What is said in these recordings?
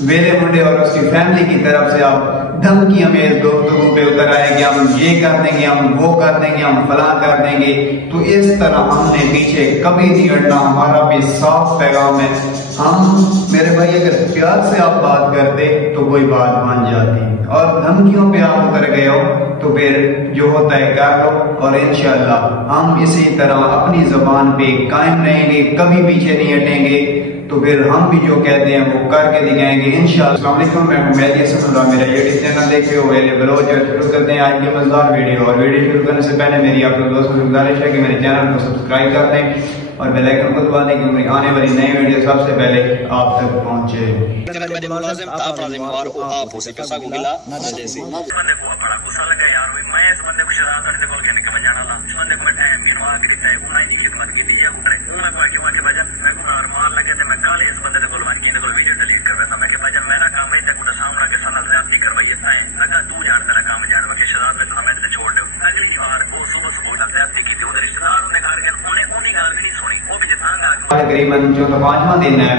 ویلے منڈے اور اس کی فیملی کی طرف سے آپ دھمکی ہمیں گفتگو پہ اتر آئے کہ ہم یہ کر دیں گے، ہم وہ کر دیں گے، ہم فلاں کر دیں گے، تو اس طرح ہم نے پیچھے کبھی نہیں ہٹنا۔ ہمارا بھی صاف پیغام ہے، ہم میرے بھائی اگر پیار سے آپ بات کرتے تو کوئی بات مان جاتی، اور دھمکیوں پہ آپ اتر گئے ہو تو پھر جو ہوتا ہے کر لو، اور انشاءاللہ ہم اسی طرح اپنی زبان پہ قائم رہیں گے، کبھی پیچھے نہیں ہٹیں گے، تو پھر ہم بھی جو کہتے ہیں وہ کر کے دکھائیں گے انشاءاللہ۔ السلام علیکم، میں ہوں مہدی حسن اللہ، میرا یوٹیوب چینل دیکھے ہوئے بلوچ، اور شروع کرتے ہیں آج کی مزدار ویڈیو۔ اور ویڈیو شروع کرنے سے پہلے میری آپ دوستوں سے گزارش ہے کہ میرے چینل کو سبسکرائب کر دیں اور بیل آئیکن کو دبا دیں کہ میری آنے والی نئی ویڈیو سب سے پہلے آپ تک پہنچے۔ تقریباً جو 5واں دن ہے،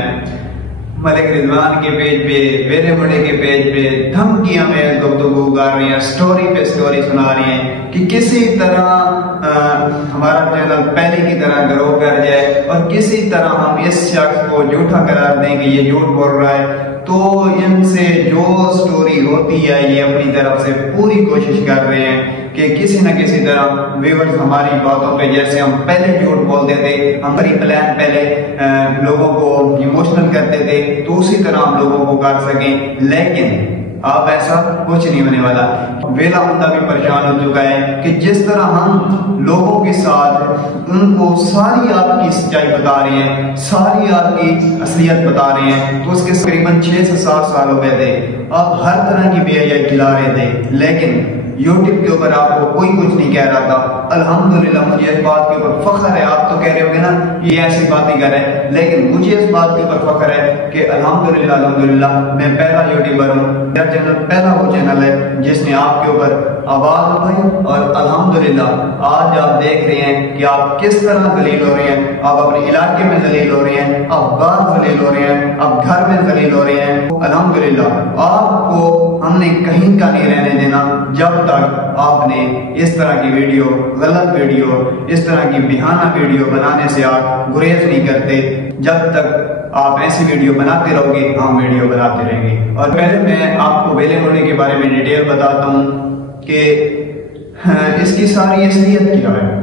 ملک رضوان کے پیج پہ، ویلے منڈے کے پیج پہ دھمکیاں میں گفتگو کر رہی ہیں، سٹوری پہ سٹوری سنا رہی ہیں کہ کسی طرح ہمارا چینل پہلے کی طرح گرو کر جائے، اور کسی طرح ہم اس شخص کو جھوٹا قرار دیں کہ یہ جھوٹ بول رہا ہے۔ تو ان سے جو سٹوری ہوتی ہے یہ اپنی طرف سے پوری کوشش کر رہے ہیں کہ کسی نہ کسی طرح ویورز ہماری باتوں پہ، جیسے ہم پہلے جھوٹ بولتے تھے، ہماری پلان پہلے لوگوں کو ایموشنل کرتے تھے، تو اسی طرح ہم لوگوں کو کر سکیں، لیکن اب ایسا کچھ نہیں ہونے والا۔ ویلا منڈا بھی پریشان ہو چکا ہے کہ جس طرح ہم لوگوں کے ساتھ ان کو ساری آپ کی سچائی بتا رہے ہیں، ساری آپ کی اصلیت بتا رہے ہیں، تو اس کے تقریباً 6 سے 7 سال ہو گئے تھے، آپ ہر طرح کی بے حیائی کھلا رہے تھے، لیکن یوٹیوب کے اوپر آپ کو کوئی کچھ نہیں کہہ رہا تھا۔ الحمدللہ مجھے اس بات کے اوپر فخر ہے، آپ تو کہہ رہے ہو گے نا یہ ایسی باتیں کر رہے ہیں، لیکن مجھے اس بات کے اوپر فخر ہے کہ الحمدللہ میں پہلا یوٹیوبر ہوں، میرا چینل پہلا وہ چینل ہے جس نے آپ کے اوپر آواز اٹھائی، اور الحمدللہ آج آپ دیکھ رہے ہیں کہ آپ کس طرح ذلیل ہو رہے ہیں، آپ اپنے علاقے میں ذلیل ہو رہے ہیں، آپ باہر ذلیل ہو رہے ہیں، آپ گھر میں ذلیل ہو رہے ہیں۔ الحمدللہ آپ کو ہم نے کہیں کا نہیں رہنے دینا جب تک آپ نے اس طرح کی ویڈیو، غلط ویڈیو، اس طرح کی بہانہ ویڈیو بنانے سے آپ گریز نہیں کرتے۔ جب تک آپ ایسی ویڈیو بناتے رہو گے ہم ویڈیو بناتے رہیں گے۔ اور پہلے میں آپ کو ویلے منڈے کے بارے میں ڈیٹیل بتاتا ہوں کہ اس کی ساری اصلیت کیا ہے،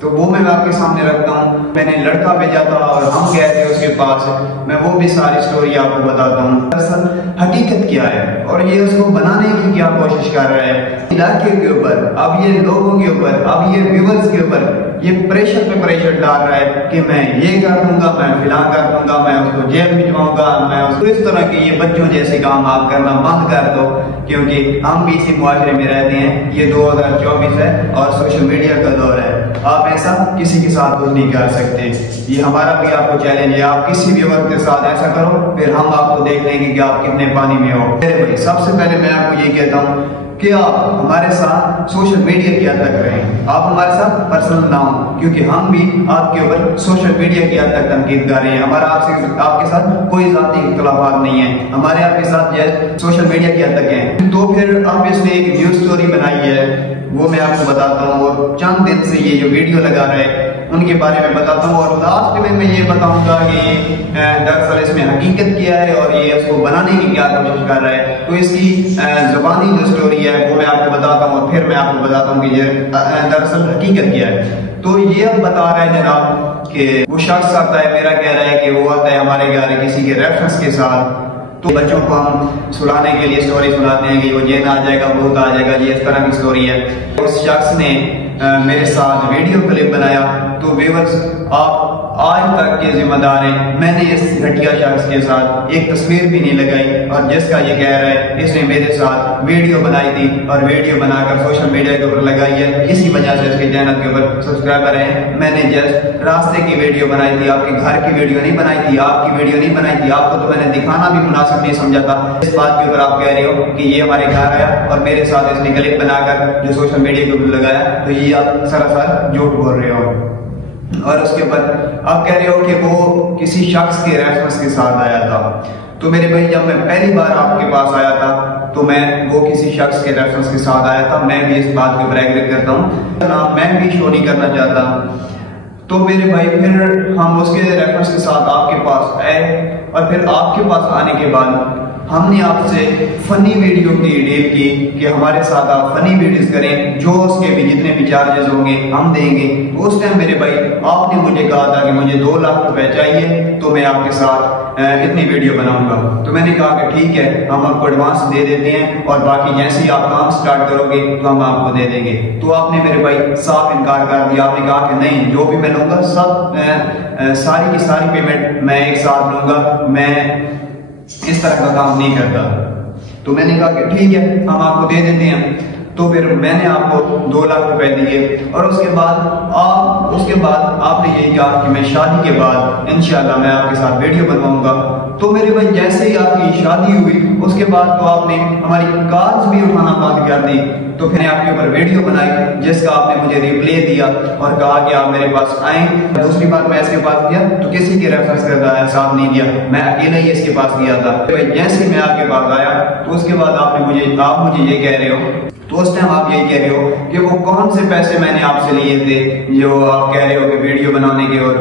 تو وہ میں آپ کے سامنے رکھتا ہوں۔ میں نے لڑکا بھیجا تھا اور ہم گئے تھے اس کے پاس، میں وہ بھی ساری سٹوری آپ کو بتاتا ہوں۔ اصل حقیقت کیا ہے اور یہ اس کو بنانے کی کیا کوشش کر رہا ہے، علاقے کے اوپر، اب یہ لوگوں کے اوپر، اب یہ ویورز کے اوپر یہ پریشر پہ پریشر ڈال رہا ہے کہ میں یہ کر دوں گا، میں فلاں کر دوں گا، میں اس کو جیل بھجواؤں گا، میں اس کو اس طرح کے یہ بچوں جیسے کام آپ کرنا بند کر دو، کیونکہ ہم بھی اسی معاشرے میں رہتے ہیں۔ یہ 2024 ہے اور سوشل میڈیا کا دور ہے، آپ ایسا کسی کے ساتھ کچھ نہیں کر سکتے۔ یہ ہمارا بھی آپ کو چیلنج ہے، آپ کسی بھی وقت کے ساتھ ایسا کرو، پھر ہم آپ کو دیکھ لیں گے کہ آپ کتنے پانی میں ہو۔ میرے بھائی سب سے پہلے میں آپ کو یہ کہتا ہوں کہ آپ ہمارے ساتھ سوشل میڈیا کی حد تک رہیں، آپ ہمارے ساتھ پرسنل نہ ہوں، کیونکہ ہم بھی آپ کے اوپر سوشل میڈیا کی حد تک تنقید کر رہے ہیں۔ ہمارا آپ کے ساتھ کوئی ذاتی اختلافات نہیں ہے، ہمارے آپ کے ساتھ سوشل میڈیا کی حد تک ہیں۔ تو پھر اب اس نے ایک نیوز سٹوری بنائی ہے، وہ میں آپ کو بتاتا ہوں، اور چند دن سے یہ جو ویڈیو لگا رہے ہیں ان کے بارے میں بتاتا ہوں، اور لاسٹ میں یہ بتاؤں گا کہ دراصل اس میں حقیقت کیا ہے اور یہ اس کو بنانے کی کیا کوشش کر رہا ہے۔ تو اس کی زبانی جو سٹوری ہے وہ میں آپ کو بتاتا ہوں، اور پھر میں آپ کو بتاتا ہوں کہ یہ دراصل حقیقت کیا ہے۔ تو یہ اب بتا رہا ہے جناب کہ وہ شخص آتا ہے، میرا کہہ رہا ہے کہ وہ آتا ہے ہمارے گھر کسی کے ریفرنس کے ساتھ، تو بچوں کو ہم سلانے کے لیے سٹوری سناتے ہیں کہ وہ جین آ جائے گا، بھوت آ جائے گا، یہ اس طرح کی سٹوری ہے۔ اس شخص نے میرے ساتھ ویڈیو کلپ بنایا، تو ویورز آج تک کے ذمہ دار ہیں. میں نے اس گھٹیا شخص کے ساتھ ایک تصویر بھی نہیں لگائی اور جس کا یہ کہہ رہا ہے اس نے میرے ساتھ ویڈیو بنائی تھی اور ویڈیو بنا کر سوشل میڈیا کے اوپر لگائی ہے. اسی وجہ سے اس کے چینل کے اوپر سبسکرائبر ہیں. میں نے جسٹ راستے کی ویڈیو بنائی تھی, آپ کے گھر کی ویڈیو نہیں بنائی تھی, آپ کی ویڈیو نہیں بنائی تھی. آپ کو تو میں نے دکھانا بھی مناسب نہیں سمجھا تھا. اس بات کے اوپر آپ کہہ رہے ہو کہ یہ ہمارے گھر آیا اور میرے ساتھ اس نے کلپ بنا کر جو سوشل میڈیا کے اوپر لگایا, تو یہ آپ سراسر جھوٹ بول رہے ہو. اور اس کے بعد آپ کہہ رہے ہو کہ وہ کسی شخص کے ریفرنس کے ساتھ آیا تھا. تو میرے بھائی جب میں پہلی بار آپ کے پاس آیا تھا تو وہ کسی شخص کے ریفرنس کے ساتھ آیا تھا. میں بھی اس بات کے اوپر ایگری کرتا ہوں, میں بھی شو نہیں کرنا چاہتا. تو میرے بھائی پھر ہم اس کے ریفرنس کے ساتھ آپ کے پاس آئے اور پھر آپ کے پاس آنے کے بعد ہم نے آپ سے فنی ویڈیو کی ڈیل کی کہ ہمارے ساتھ آپ فنی ویڈیوز کریں, جو اس کے بھی جتنے بھی چارجز ہوں گے ہم دیں گے. تو اس ٹائم میرے بھائی آپ نے مجھے کہا تھا کہ مجھے 2 لاکھ روپے چاہیے تو میں آپ کے ساتھ اتنی ویڈیو بناؤں گا. تو میں نے کہا کہ ٹھیک ہے, ہم آپ کو ایڈوانس دے دیتے ہیں اور باقی جیسے ہی آپ کام سٹارٹ کرو گے تو ہم آپ کو دے دیں گے. تو آپ نے میرے بھائی صاف انکار کر دیا. آپ نے کہا کہ نہیں, جو بھی میں لوں گا ساری کی ساری پیمنٹ میں ایک ساتھ لوں گا, میں اس طرح کا کام نہیں کرتا. تو میں نے کہا کہ ٹھیک ہے, ہم آپ کو دے دیتے ہیں. تو پھر میں نے آپ کو 2 لاکھ روپے دیے اور اس کے بعد آپ نے یہی کہا کہ میں شادی کے بعد انشاءاللہ میں آپ کے ساتھ ویڈیو بنواؤں گا. تو میرے بھائی جیسے ہی آپ کی شادی ہوئی اس کے بعد تو آپ نے ہماری کالز بھی اٹھانا بند کر دی. تو پھر آپ کے اوپر ویڈیو بنائی جس کا آپ نے مجھے ریپلے دیا اور کہا کہ آپ میرے پاس آئیں. دوسری بار میں اس کے پاس گیا تو کسی کے ریفرنس کا ساتھ نہیں دیا, میں اکیلا ہی اس کے پاس گیا تھا. جیسے میں آپ کے پاس آیا تو اس کے بعد آپ مجھے یہ کہہ رہے ہو, تو اس ٹائم آپ یہی کہہ رہے ہو کہ وہ کون سے پیسے میں نے آپ سے لیے تھے جو آپ کہہ رہے ہو کہ ویڈیو بنانے کے اور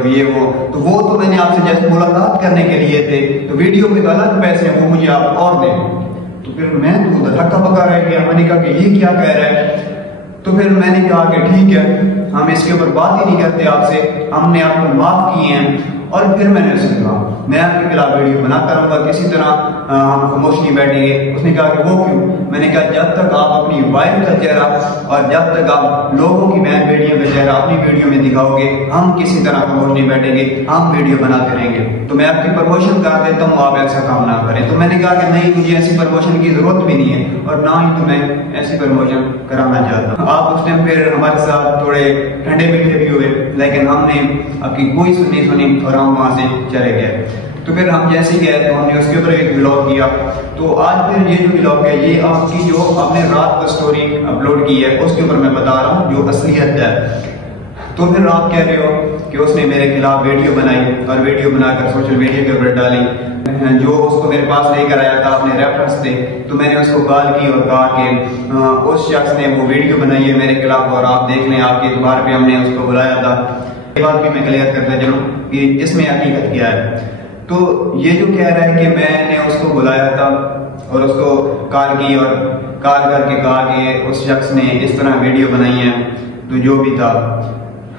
وہ تو میں نے آپ سے جیسے ملاقات کرنے کے لیے تھے, تو ویڈیو میں الگ پیسے ہیں وہ مجھے آپ اور دیں. تو پھر میں تو دھکا پکا رہ گیا. میں نے کہا کہ یہ کیا کہہ رہا ہے. تو پھر میں نے کہا کہ ٹھیک ہے, ہم اس کے اوپر بات ہی نہیں کرتے آپ سے, ہم نے آپ کو معاف کیے ہیں. اور پھر میں نے اسے کہا میں آپ کے خلاف ویڈیو بناتا رہوں گا, کسی طرح ہم خاموش نہیں بیٹھیں گے. اس نے کہا کہ وہ کیوں. میں نے کہا جب تک آپ اپنی وائف کا چہرہ اور جب تک آپ لوگوں کی بہن بیٹیوں کا چہرہ اپنی ویڈیو میں دکھاؤ گے ہم کسی طرح خاموش نہیں بیٹھیں گے, ہم ویڈیو بناتے رہیں گے. تو میں آپ کی پروموشن کر دیتا ہوں, آپ ایسا کام نہ کریں. تو میں نے کہا کہ نہیں, مجھے ایسی پروموشن کی ضرورت بھی نہیں ہے اور نہ ہی تو میں ایسی پروموشن کرانا چاہتا ہوں. آپ اس ٹائم پھر ہمارے ساتھ تھوڑے ٹھنڈے میٹھے بھی ہوئے, لیکن ہم نے آپ کی کوئی سنی اور ہم وہاں سے چلے گئے. تو پھر ہم جیسے ہی گئے تو ہم نے اس کے اوپر ایک ولاگ کیا. تو آج پھر یہ جو ولاگ ہے یہ آپ کی جو آپ نے رات کو سٹوری اپلوڈ کی ہے اس کے اوپر میں بتا رہا ہوں جو اصلیت ہے. تو پھر آپ کہہ رہے ہو کہ اس نے میرے خلاف ویڈیو بنائی اور ویڈیو بنا کر سوشل میڈیا کے اوپر ڈالی. جو اس کو میرے پاس لے کر آیا تھا اپنے ریفرنس سے, تو میں نے اس کو کال کی اور کہا کہ اس شخص نے وہ ویڈیو بنائی ہے میرے خلاف اور آپ دیکھ لیں, آپ کے اعتبار پہ ہم نے اس کو بلایا تھا. یہ بات بھی میں کلیئر کرتا چلوں کہ اس میں حقیقت کیا ہے. تو یہ جو کہہ رہا ہے کہ میں نے اس کو بلایا تھا اور اس کو کال کی اور کال کر کے کہا کہ اس شخص نے اس طرح ویڈیو بنائی ہے, تو جو بھی تھا.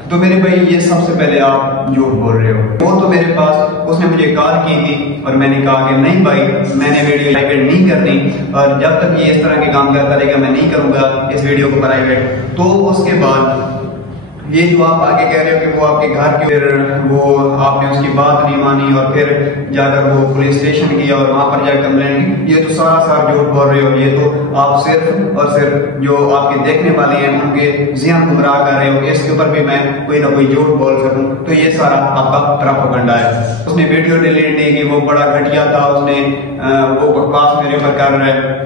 تو میرے بھائی یہ سب سے پہلے آپ جھوٹ بول رہے ہو. وہ تو میرے پاس اس نے مجھے کال کی تھی اور میں نے کہا کہ نہیں بھائی میں نے ویڈیو پرائیویٹ نہیں کرنی اور جب تک یہ اس طرح کے کام کرتا رہے گا میں نہیں کروں گا اس ویڈیو کو پرائیویٹ. تو اس کے بعد یہ جو آپ آگے کہہ رہے ہو کہ وہ آپ کے گھر کے پھر وہ آپ نے اس کی بات نہیں مانی اور پھر جا کر وہ پولیس اسٹیشن کیا اور وہاں پر جا کر کمپلین کی, یہ تو سارا جھوٹ بول رہے ہو. یہ تو آپ صرف اور صرف جو آپ کے دیکھنے والے ہیں ان کے ذہن گمراہ کر رہے ہو کہ اس کے اوپر بھی میں کوئی نہ کوئی جھوٹ بول سکوں. تو یہ سارا آپ کا پروپیگنڈا ہے. اس نے ویڈیو ڈیلیٹ نہیں کی, وہ بڑا گھٹیا تھا, اس نے وہ بکواس میرے اوپر کر رہا ہے.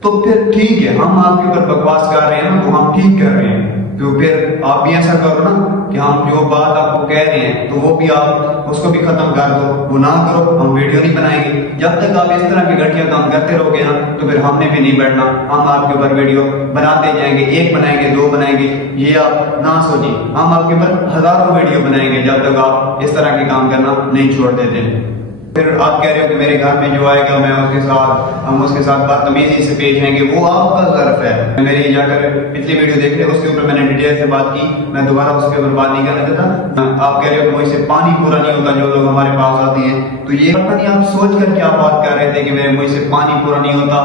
تو پھر ٹھیک ہے, ہم آپ کے اوپر بکواس کر رہے ہیں نا تو ہم ٹھیک کر رہے ہیں. تو پھر آپ بھی ایسا کرو نا کہ ہم جو بات آپ کو کہہ رہے ہیں تو وہ بھی آپ اس کو بھی ختم کر دو, وہ نہ کرو, ہم ویڈیو نہیں بنائیں گے. جب تک آپ اس طرح کے گھٹیا کام کرتے رہو گے نا تو پھر ہم نے بھی نہیں بیٹھنا, ہم آپ کے اوپر ویڈیو بناتے جائیں گے, 1 بنائیں گے 2 بنائیں گے, یہ آپ نہ سوچیں. ہم آپ کے اوپر ہزاروں ویڈیو بنائیں گے جب تک آپ اس طرح کے کام کرنا نہیں چھوڑ دیتے. پھر آپ کہہ رہے ہو کہ میرے گھر میں جو آئے گا میں ہم اس کے ساتھ بدتمیزی سے پیش آئیں گے, وہ آپ کا ظرف ہے. میری جا کر پچھلی ویڈیو دیکھ لیں, اس کے اوپر میں نے ڈیٹیل سے بات کی, میں دوبارہ اس کے اوپر بات نہیں کرنا چاہتا. آپ کہہ رہے ہو کہ مجھ سے پانی پورا نہیں ہوتا جو لوگ ہمارے پاس آتے ہیں. تو یہ پتہ نہیں آپ سوچ کر کیا بات کر رہے تھے کہ مجھ سے پانی پورا نہیں ہوتا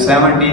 70